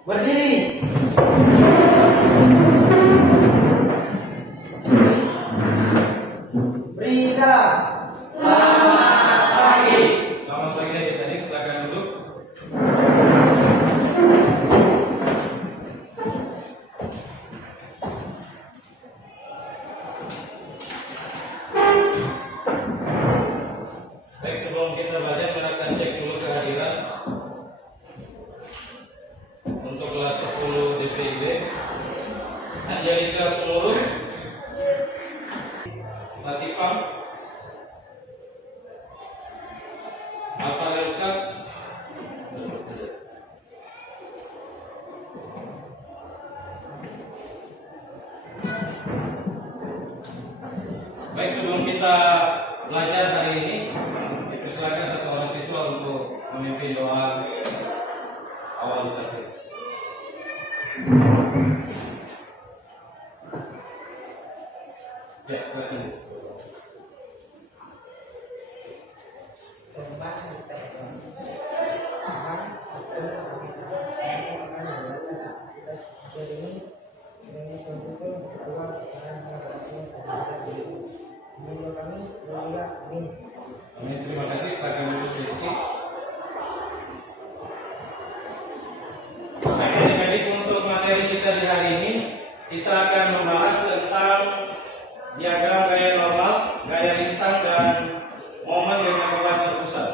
Berdiri. Risa. Selamat pagi. Selamat pagi adik-adik, silakan duduk. Baik, sebelum kita belajar, kita akan cek dulu kehadiran untuk kelas 10 DPIB. Angelika Sumuru, Latifah, Alfa Lukas, baik, sebelum kita belajar hari ini, dipersilakan satu orang siswa untuk memimpin doa awal Ustaz. Ya, silakan. Amin. Terima kasih. Silakan duduk Rizky. Nah, adik-adik, untuk materi kita di hari ini, kita akan membahas tentang diagram gaya normal, gaya lintang, dan momen dengan beban terpusat.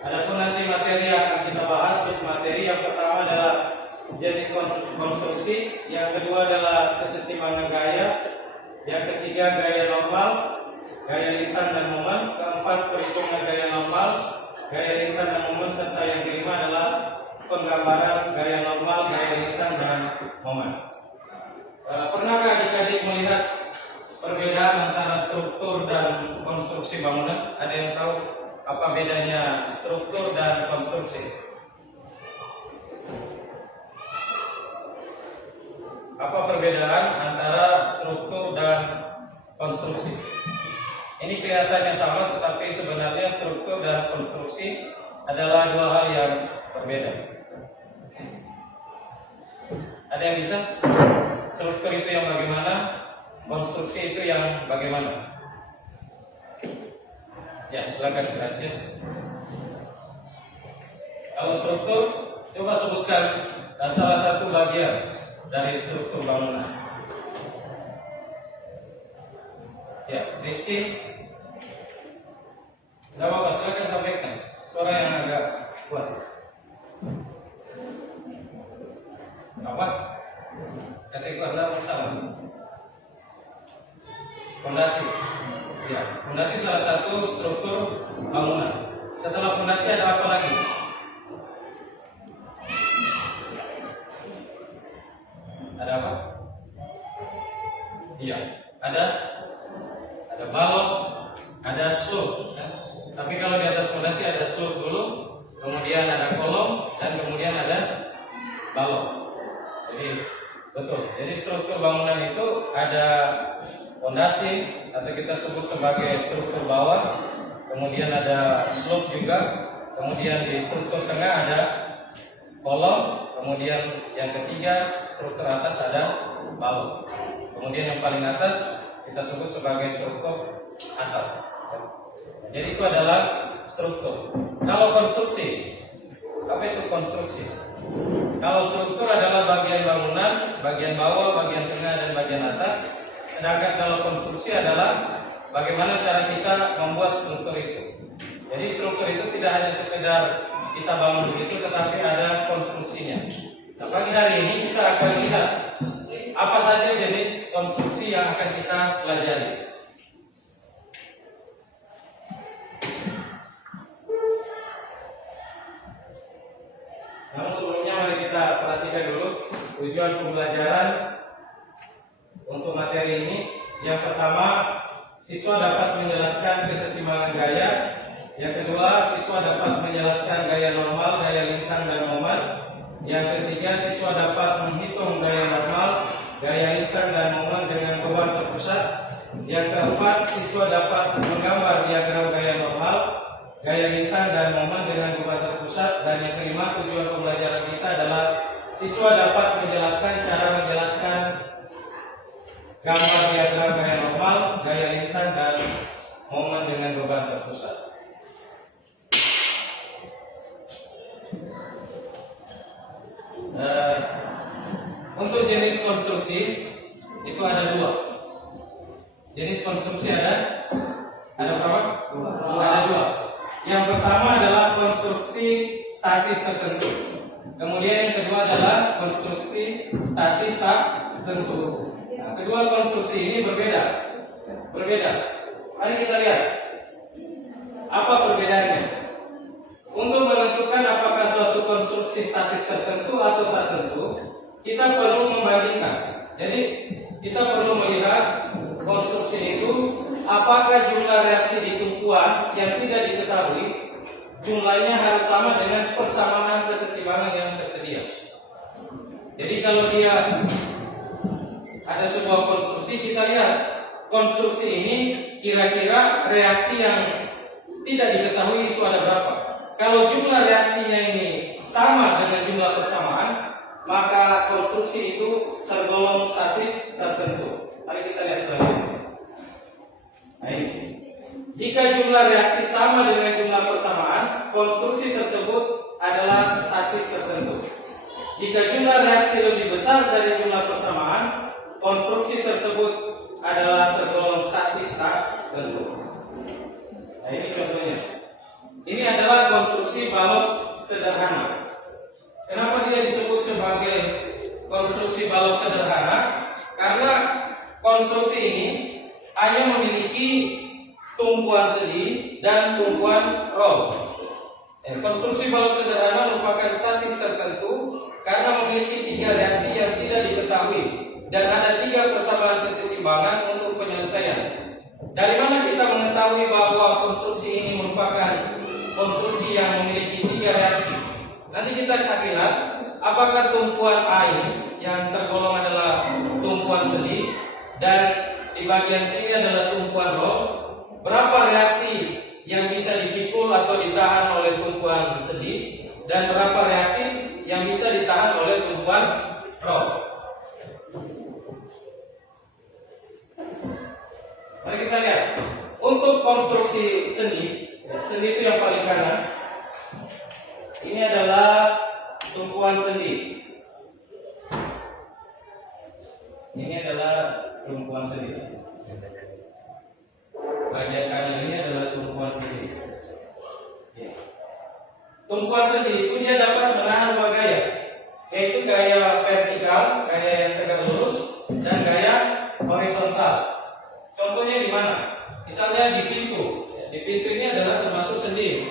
Adapun nanti materi yang akan kita bahas, materi yang pertama adalah jenis konstruksi, yang kedua adalah kesetimbangan gaya, yang ketiga gaya normal, gaya lintang dan momen, keempat perhitungan gaya normal, gaya lintang dan momen, serta yang kelima adalah penggambaran gaya normal, gaya lintang dan momen. Pernahkah adik-adik melihat perbedaan antara struktur dan konstruksi bangunan? Ada yang tahu apa bedanya struktur dan konstruksi? Apa perbedaan antara struktur dan konstruksi? Ini kelihatannya sama, tetapi sebenarnya struktur dan konstruksi adalah dua hal yang berbeda. Ada yang bisa? Struktur itu yang bagaimana? Konstruksi itu yang bagaimana? Ya, silakan jelaskan. Kalau struktur, coba sebutkan salah satu bagian dari struktur bangunan. Ya, Rizky. Tidak apa-apa, silakan sampaikan. Suara yang agak kuat. Apa? Kasih keluar dalam bersama. Fondasi. Ya, fondasi salah satu struktur bangunan. Setelah fondasi ada apa lagi? Ada apa? Iya, ada balok, ada slope. Ya. Tapi kalau di atas fondasi ada slope dulu, kemudian ada kolom, dan kemudian ada balok. Jadi betul. Jadi struktur bangunan itu ada fondasi atau kita sebut sebagai struktur bawah, kemudian ada slope juga, kemudian di struktur tengah ada kolom, kemudian yang ketiga struktur atas ada balok, kemudian yang paling atas kita sebut sebagai struktur atap. Jadi itu adalah struktur. Kalau konstruksi, apa itu konstruksi? Kalau struktur adalah bagian bangunan, bagian bawah, bagian tengah, dan bagian atas. Sedangkan kalau konstruksi adalah bagaimana cara kita membuat struktur itu. Jadi struktur itu tidak hanya sekedar kita bangun begitu, tetapi ada konstruksinya. Nah, pagi hari ini kita akan lihat apa saja jenis konstruksi yang akan kita pelajari. Namun sebelumnya mari kita perhatikan dulu tujuan pembelajaran untuk materi ini. Yang pertama, siswa dapat menjelaskan kesetimbangan gaya. Yang kedua, siswa dapat menjelaskan gaya normal, gaya lintang, dan momen. Yang ketiga, siswa dapat menghitung gaya normal, gaya lintang, dan momen dengan beban terpusat. Yang keempat, siswa dapat menggambar diagram gaya normal, gaya lintang, dan momen dengan beban terpusat. Dan yang kelima, tujuan pembelajaran kita adalah siswa dapat menjelaskan cara menjelaskan gambar diagram gaya normal, gaya lintang, dan momen dengan beban terpusat. Untuk jenis konstruksi itu ada dua. Jenis konstruksi ada berapa? Ada dua. Yang pertama adalah konstruksi statis tertentu. Kemudian yang kedua adalah konstruksi statis tak tertentu. Nah, kedua konstruksi ini berbeda. Mari kita lihat apa perbedaannya. Untuk menentukan apakah suatu konstruksi statis tertentu atau tak tertentu, kita perlu membandingkan. Jadi kita perlu melihat konstruksi itu apakah jumlah reaksi di tumpuan yang tidak diketahui jumlahnya harus sama dengan persamaan kesetimbangan yang tersedia. Jadi kalau dia ada sebuah konstruksi, kita lihat konstruksi ini kira-kira reaksi yang tidak diketahui itu ada berapa. Kalau jumlah reaksinya ini sama dengan jumlah persamaan, maka konstruksi itu tergolong statis tertentu. Mari kita lihat selanjutnya. Nah, ini. Jika jumlah reaksi sama dengan jumlah persamaan, konstruksi tersebut adalah statis tertentu. Jika jumlah reaksi lebih besar dari jumlah persamaan, konstruksi tersebut adalah tergolong statis tak tertentu. Nah, ini contohnya. Ini adalah konstruksi balok sederhana. Kenapa dia disebut sebagai konstruksi balok sederhana? Karena konstruksi ini hanya memiliki tumpuan sendi dan tumpuan roll. Konstruksi balok sederhana merupakan statis tertentu karena memiliki 3 reaksi yang tidak diketahui dan ada 3 persamaan kesetimbangan untuk penyelesaian. Dari mana kita mengetahui bahwa konstruksi ini merupakan konstruksi yang memiliki 3 reaksi? Nanti kita akan lihat apakah tumpuan A ini yang tergolong adalah tumpuan sendi dan di bagian sini adalah tumpuan roll. Berapa reaksi yang bisa dipikul atau ditahan oleh tumpuan sendi dan berapa reaksi yang bisa ditahan oleh tumpuan roll. Mari kita lihat. Untuk konstruksi sendi itu yang paling kanan. Ini adalah tumpuan sendi. Ini adalah tumpuan sendi. Bagian kanan ini adalah tumpuan sendi. Tumpuan sendi itu dia dapat menahan 2 gaya, yaitu gaya vertikal, gaya yang tegak lurus, dan gaya horizontal. Contohnya di mana? Misalnya di pintu. Di pintu ini adalah termasuk sendi.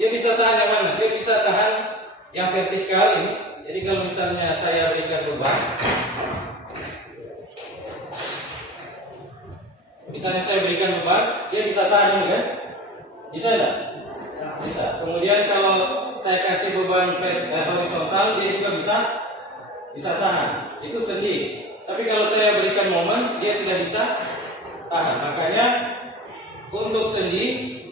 Dia bisa tahan yang mana? Dia bisa tahan yang vertikal ini. Jadi kalau misalnya saya berikan beban, misalnya saya berikan beban, dia bisa tahan ini kan? Bisa enggak? Bisa. Kemudian kalau saya kasih beban horizontal, dia juga bisa tahan. Itu sendi. Tapi kalau saya berikan momen, dia tidak bisa tahan. Makanya untuk sendi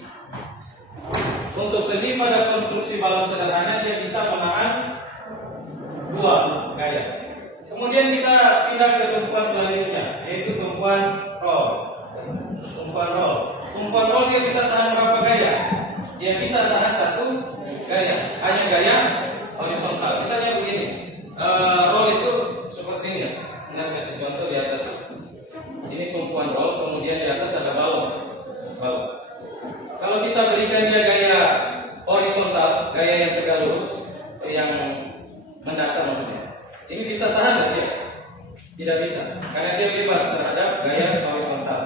pada konstruksi balok sederhana dia bisa menahan 2 gaya. Kemudian kita pindah ke tumpuan selanjutnya, yaitu tumpuan roll. Tumpuan roll dia bisa tahan berapa gaya? Dia bisa tahan 1 gaya, hanya gaya horizontal. Misalnya begini, roll itu seperti ini ya. Saya kasih contoh di atas. Ini tumpuan roll, kemudian di atas ada balok. Kalau kita berikan dia gaya horizontal, gaya yang tegak lurus, yang mendatar maksudnya, ini bisa tahan nggak dia? Tidak bisa, karena dia bebas terhadap gaya horizontal.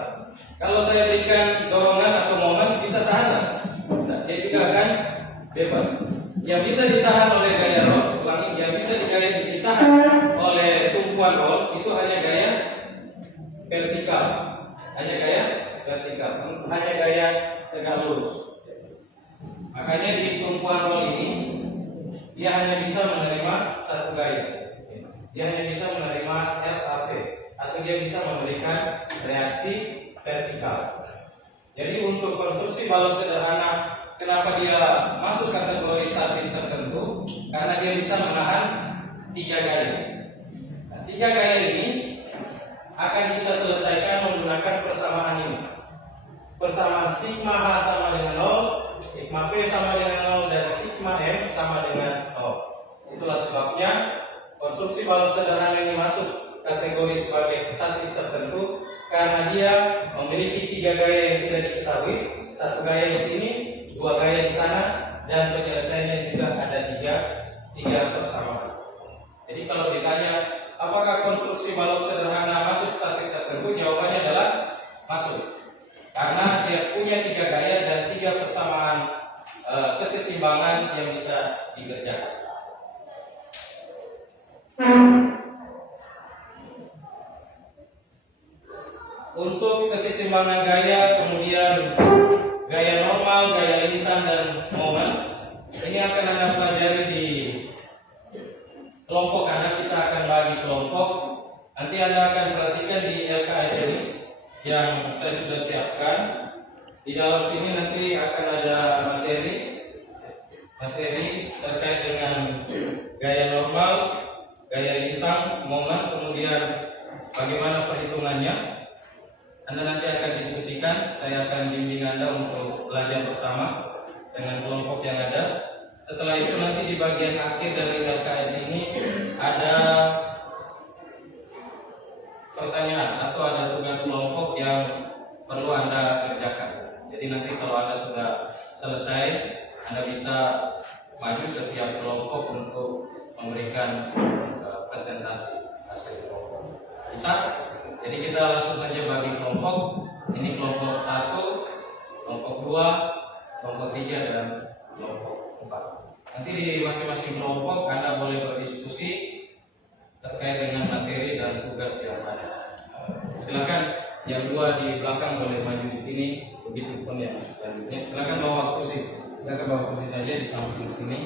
Kalau saya berikan dorongan atau momen, bisa tahan nggak? Nah, dia juga akan bebas. Yang bisa ditahan oleh gaya roll, ulangi, yang bisa ditahan oleh tumpuan roll itu hanya gaya vertikal, hanya gaya tegak lurus. Makanya di tumpuan roll ini dia hanya bisa menerima 1 gaya. Dia hanya bisa menerima LAP atau dia bisa memberikan reaksi vertikal. Jadi untuk konstruksi balok sederhana, kenapa dia masuk kategori statis tertentu? Karena dia bisa menahan tiga gaya. Nah, tiga gaya ini akan kita selesaikan menggunakan persamaan ini. Persamaan sigma H sama dengan 0, sigma P sama dengan 0, dan sigma M sama dengan 0. Itulah sebabnya konstruksi balok sederhana ini masuk kategori sebagai statis tertentu karena dia memiliki tiga gaya yang tidak diketahui, satu gaya di sini, dua gaya di sana, dan penyelesaiannya juga ada tiga persamaan. Jadi kalau ditanya apakah konstruksi balok sederhana masuk statis tertentu, jawabannya adalah masuk. Karena dia punya tiga gaya dan tiga persamaan kesetimbangan yang bisa dikerjakan. Untuk kesetimbangan gaya, kemudian gaya normal, gaya lintang, dan momen, ini akan Anda pelajari di kelompok Anda. Kita akan bagi kelompok. Nanti Anda akan perhatikan di LKS ini yang saya sudah siapkan. Di dalam sini nanti akan ada materi terkait dengan gaya normal, gaya lintang, momen, kemudian bagaimana perhitungannya. Anda nanti akan diskusikan, saya akan bimbing Anda untuk belajar bersama dengan kelompok yang ada. Setelah itu nanti di bagian akhir dari LKS ini ada pertanyaan atau ada tugas kelompok yang perlu Anda kerjakan. Jadi nanti kalau Anda sudah selesai, Anda bisa maju setiap kelompok untuk memberikan presentasi hasil kelompok. Bisa? Jadi kita langsung saja bagi kelompok. Ini kelompok 1, kelompok 2, kelompok 3, dan kelompok 4. Nanti di masing-masing kelompok Anda boleh berdiskusi terkait dengan materi dan tugas yang ada. Silakan yang dua di belakang boleh maju di sini, begitu pun yang selanjutnya. Silakan bawa kursi. Silakan bawa kursi saja di samping sini.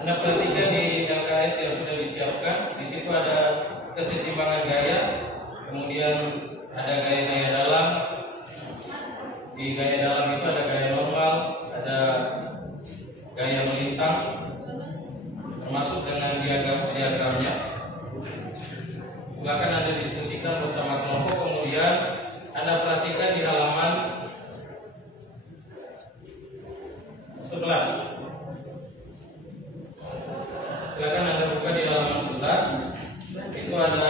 Anda perhatikan di LKS yang sudah disiapkan. Di situ ada kesetimbangan gaya, kemudian ada gaya-gaya dalam. Di gaya dalam itu ada gaya normal, ada gaya melintang, termasuk dengan diagram-diagramnya. Silakan Anda diskusikan bersama kelompok. Kemudian Anda perhatikan di halaman 11. Silakan Anda buka di halaman 11. Itu ada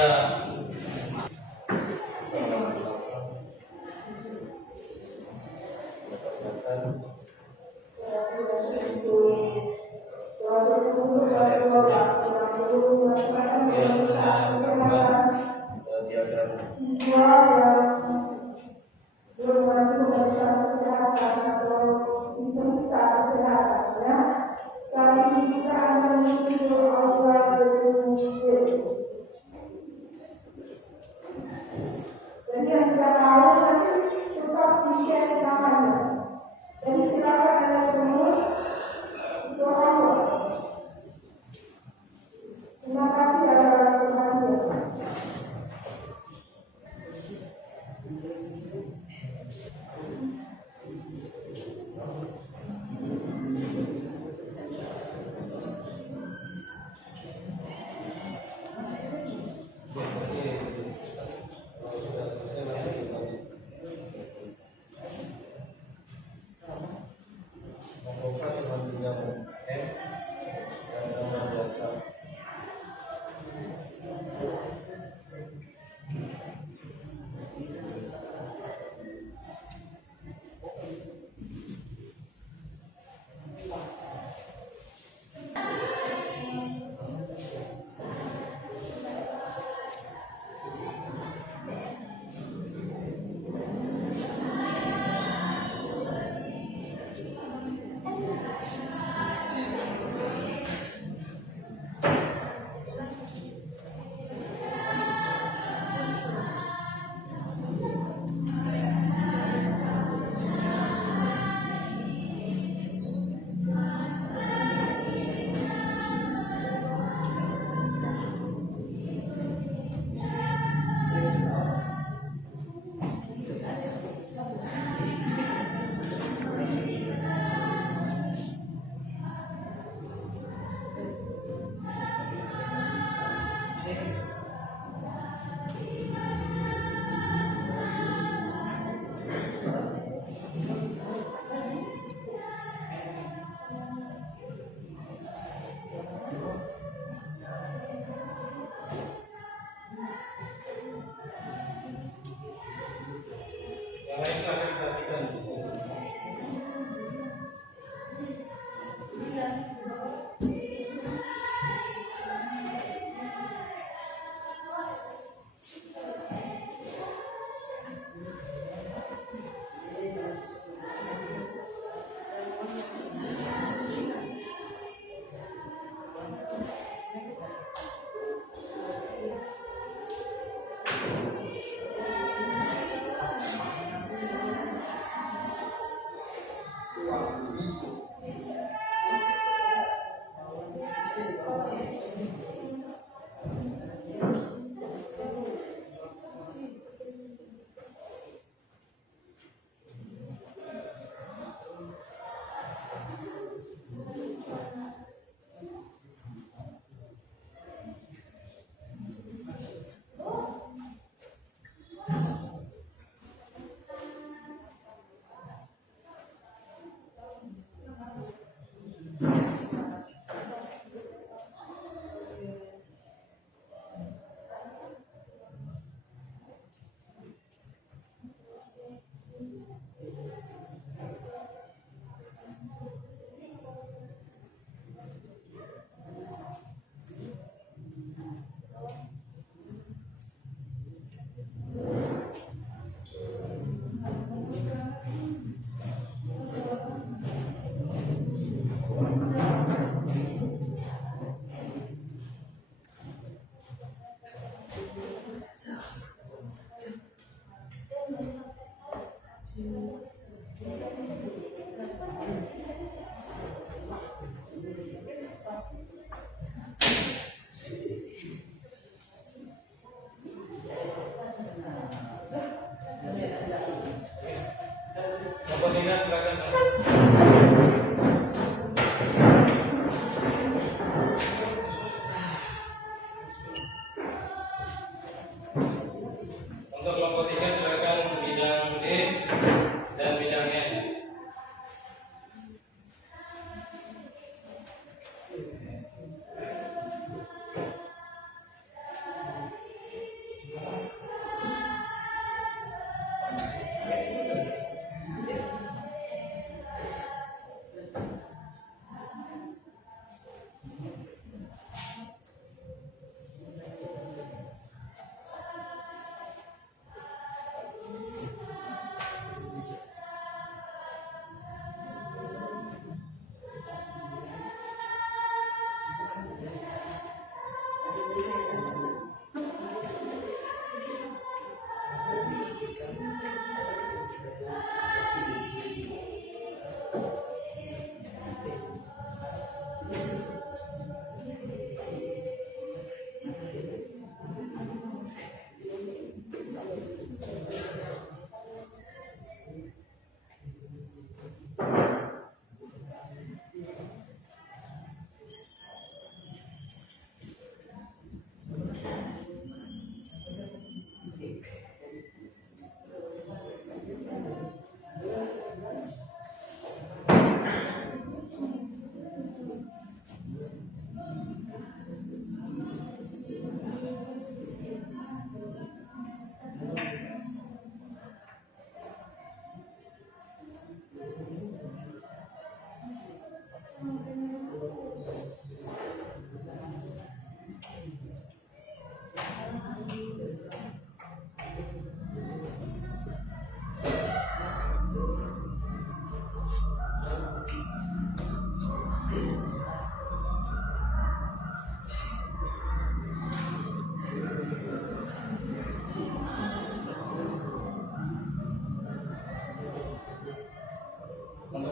Untuk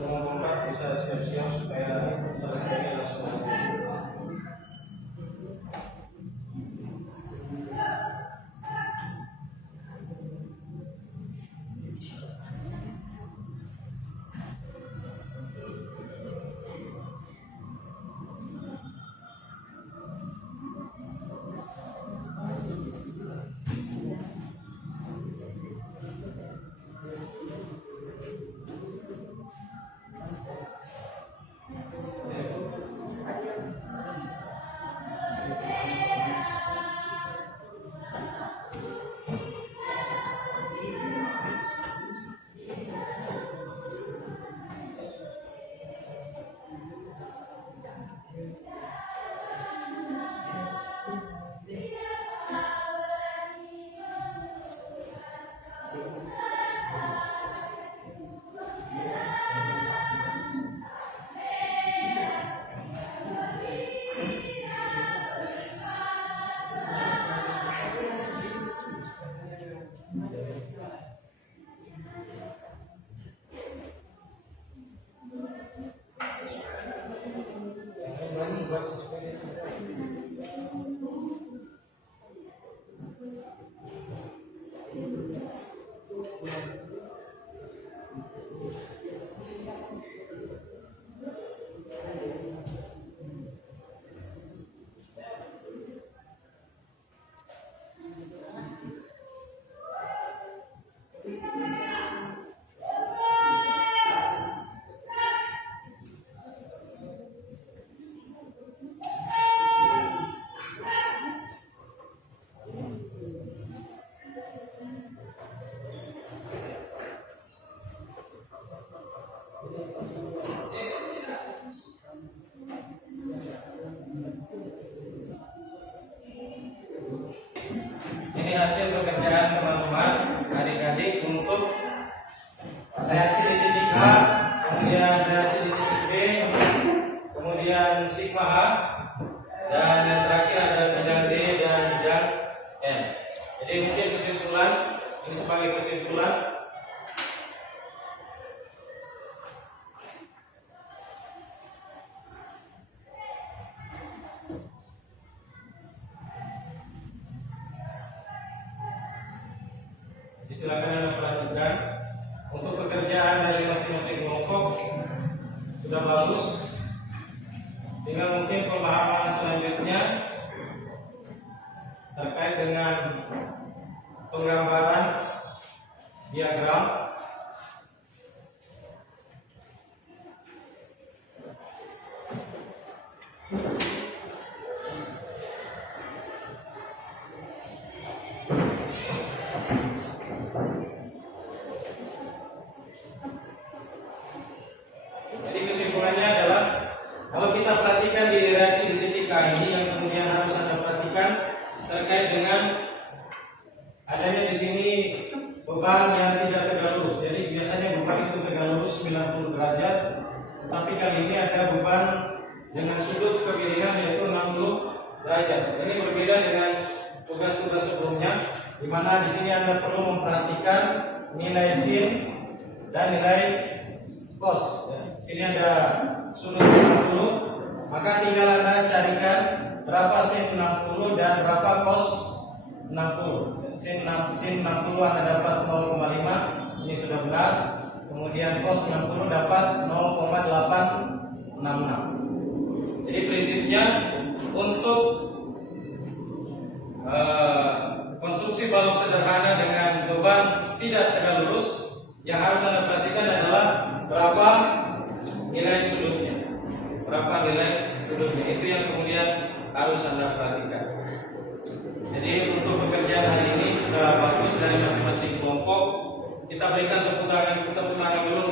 mengungkap bisa siap-siap supaya selesai langsung. Ini hasil pekerjaan teman-teman, adik-adik untuk reaksi di titik A, kemudian reaksi di titik B, kemudian sigma H, dan yang terakhir ada bidang D dan bidang N. Jadi mungkin kesimpulan, ini sebagai kesimpulan. Silakan Anda perhatikan untuk pekerjaan dari masing-masing kelompok sudah bagus. Tinggal mungkin pemahaman selanjutnya terkait dengan penggambaran diagram. Jadi kesimpulannya adalah kalau kita perhatikan di reaksi di titik K ini yang kemudian harus Anda perhatikan terkait dengan adanya di sini beban yang tidak tegak lurus. Jadi biasanya beban itu tegak lurus 90 derajat, tapi kali ini ada beban dengan sudut kemiringan yaitu 60 derajat. Ini berbeda dengan tugas-tugas sebelumnya, di mana di sini Anda perlu memperhatikan nilai sin dan nilai cos. Sini ada sudut 60, maka tinggal Anda carikan berapa sin 60 dan berapa cos 60. Sin 60 Anda dapat 0,5, ini sudah benar. Kemudian cos 60 dapat 0,866. Jadi prinsipnya untuk konstruksi balok sederhana dengan beban tidak tegak lurus, yang harus Anda perhatikan adalah berapa nilai sudutnya. Berapa nilai sudutnya, itu yang kemudian harus Anda perhatikan. Jadi untuk pekerjaan hari ini sudah bagus dari masing-masing kelompok. Kita berikan tepuk tangan dulu.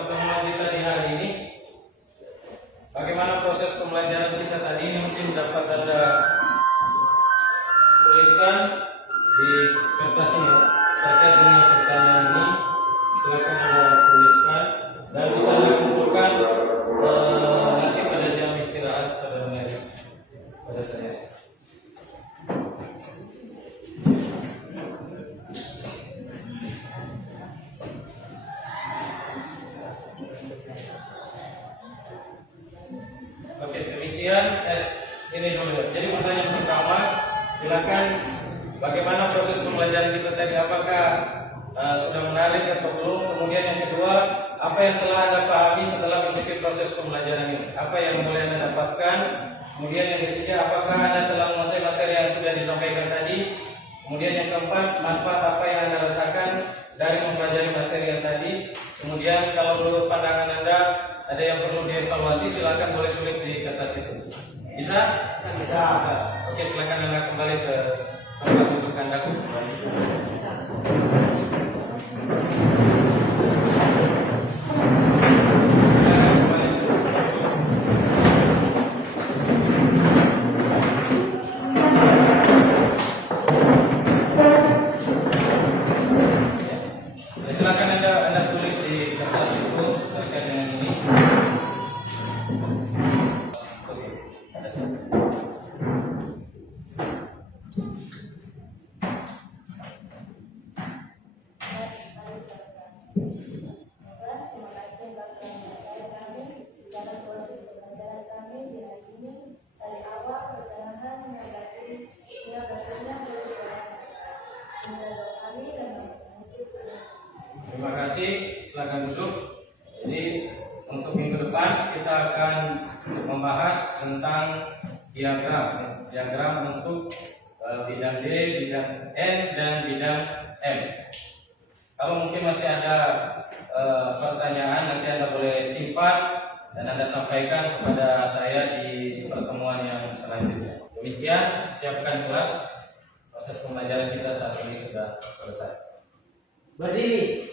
pertemuan kita di hari ini. Bagaimana proses pembelajaran kita tadi ini mungkin dapat Anda tuliskan di kertas ini terkait dengan pertanyaan ini. Silakan Anda tuliskan dan bisa dikumpulkan nanti pada jam istirahat pada hari pada saya. Oke, demikian ini dulu. Jadi pertanyaan pertama, silakan bagaimana proses pembelajaran kita tadi? Apakah sudah menarik atau belum? Kemudian yang kedua, apa yang telah Anda pahami setelah mengikuti proses pembelajaran ini? Apa yang boleh Anda dapatkan? Kemudian yang ketiga, apakah Anda telah menguasai materi yang sudah disampaikan tadi? Kemudian yang keempat, manfaat apa yang Anda rasakan dari mempelajari materi yang tadi? Kemudian kalau menurut pandangan Anda ada yang perlu dievaluasi, silakan boleh tulis di kertas itu. Bisa? Bisa. Oke, silakan Anda kembali ke tempat duduk Anda. Silakan Anda tulis di kertas itu terkait dengan ini. Oke, ada satu. Terima kasih Bapak yang mempercayai kami dalam proses pembelajaran kami di hari ini dari awal pertengahan menghadapi hingga berakhirnya berjalan. Menurut kami dan Bapak Yesus. Terima kasih, silakan duduk. Jadi untuk minggu depan kita akan membahas tentang diagram untuk bidang D, bidang N, dan bidang M. Kalau mungkin masih ada pertanyaan, nanti Anda boleh simpan dan Anda sampaikan kepada saya di pertemuan yang selanjutnya. Demikian, siapkan kelas. Proses pembelajaran kita saat ini sudah selesai. Berdiri.